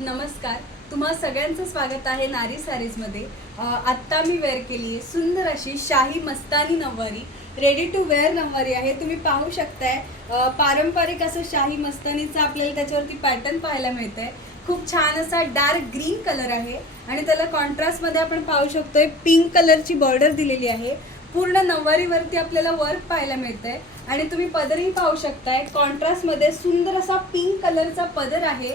नमस्कार. तुम्हा सगळ्यांचं स्वागत आहे नारी सारीजमध्ये आत्ता मी वेअर केली आहे सुंदर अशी शाही मस्तानी नऊवारी. रेडी टू वेअर नऊवारी आहे. तुम्ही पाहू शकताय पारंपरिक असं शाही मस्तानीचं आपल्याला त्याच्यावरती पॅटर्न पाहायला मिळत आहे खूप छान असा डार्क ग्रीन कलर आहे आणि त्याला कॉन्ट्रास्टमध्ये आपण पाहू शकतोय पिंक कलरची बॉर्डर दिलेली आहे. पूर्ण नऊवारीवरती आपल्याला वर्क पाहायला मिळतंय. आणि तुम्ही पदरही पाहू शकताय. कॉन्ट्रास्टमध्ये सुंदर असा पिंक कलरचा पदर आहे.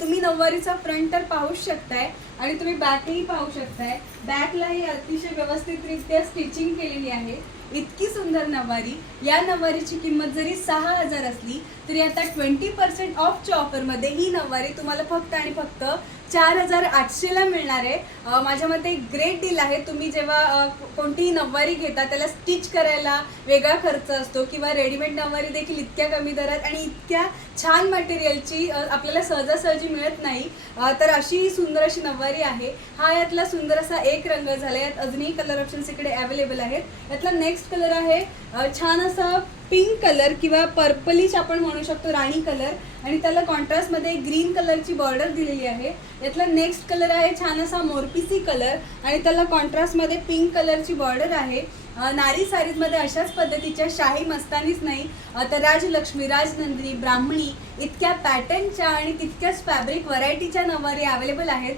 तुम्ही नऊवारीचा फ्रंट तर पाहूच शकताय. आणि तुम्ही बॅकही पाहू शकताय. बॅकलाही अतिशय व्यवस्थितरित्या स्टिचिंग केलेली आहे. इतकी सुंदर नऊवारी. या नऊवारीची किंमत जरी सहा हजार असली तरी आता ट्वेंटी पर्सेंट ऑफच्या ऑफरमध्ये ही नऊवारी तुम्हाला फक्त आणि फक्त चार हजार आठशेला मिळणार आहे. माझ्या मते एक ग्रेट डील आहे. तुम्ही जेव्हा कोणतीही नऊवारी घेता त्याला स्टिच करायला वेगळा खर्च असतो किंवा रेडीमेड नऊवारी देखील इतक्या कमी दरात आणि इतक्या छान मटेरियलची आपल्याला सहजासहजी मिळत नाही तर अशी ही सुंदर अशी नऊवारी आहे. हा यातला सुंदर असा एक रंग झाला. यात अजूनही कलर ऑप्शन्स इकडे अवेलेबल आहेत. यातला नेक्स्ट कलर आहे छान असा पिंक कलर किंवा पर्पलिश आपण म्हणू शकतो राणी कलर आणि त्याला कॉन्ट्रास्टमध्ये ग्रीन कलरची बॉर्डर दिलेली आहे. यातला नेक्स्ट कलर आहे छान असा मोरपिसी कलर आणि त्याला कॉन्ट्रास्टमध्ये पिंक कलरची बॉर्डर आहे. नारी सारीजमध्ये अशाच पद्धतीच्या शाही मस्तानीच नाही. तर राजलक्ष्मी राजनंदिनी ब्राह्मणी इतक्या पॅटर्नच्या आणि तितक्याच फॅब्रिक व्हरायटीच्या नववारी अवेलेबल आहेत.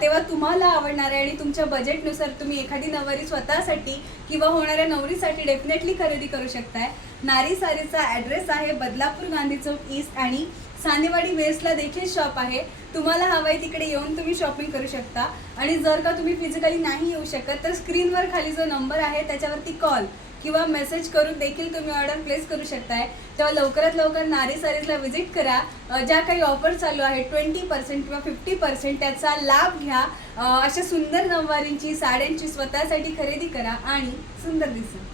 तेव्हा तुम्हाला आवडणाऱ्या आणि तुमच्या बजेटनुसार तुम्ही एखादी नववारी स्वतःसाठी किंवा होणाऱ्या नवरीसाठी डेफिनेटली खरेदी करू शकताय. नारी सारीचा ॲड्रेस आहे बदलापूर गांधी चौक ईस्ट आणि सानेवाडी वेस्टला देखील शॉप आहे. तुम्हाला हवाय तिकडे येऊन तुम्ही शॉपिंग करू शकता. आणि जर का तुम्ही फिजिकली नाही येऊ शकत तर स्क्रीनवर खाली जो नंबर आहे त्याच्यावरती कॉल किंवा मेसेज करून देखील तुम्ही ऑर्डर प्लेस करू शकताय. तेव्हा लवकरात लवकर नारी सारीजला व्हिजिट करा. ज्या काही ऑफर चालू आहे ट्वेंटी पर्सेंट किंवा फिफ्टी पर्सेंट त्याचा लाभ घ्या. अशा सुंदर नऊवारींची साड्यांची स्वतःसाठी खरेदी करा आणि सुंदर दिसा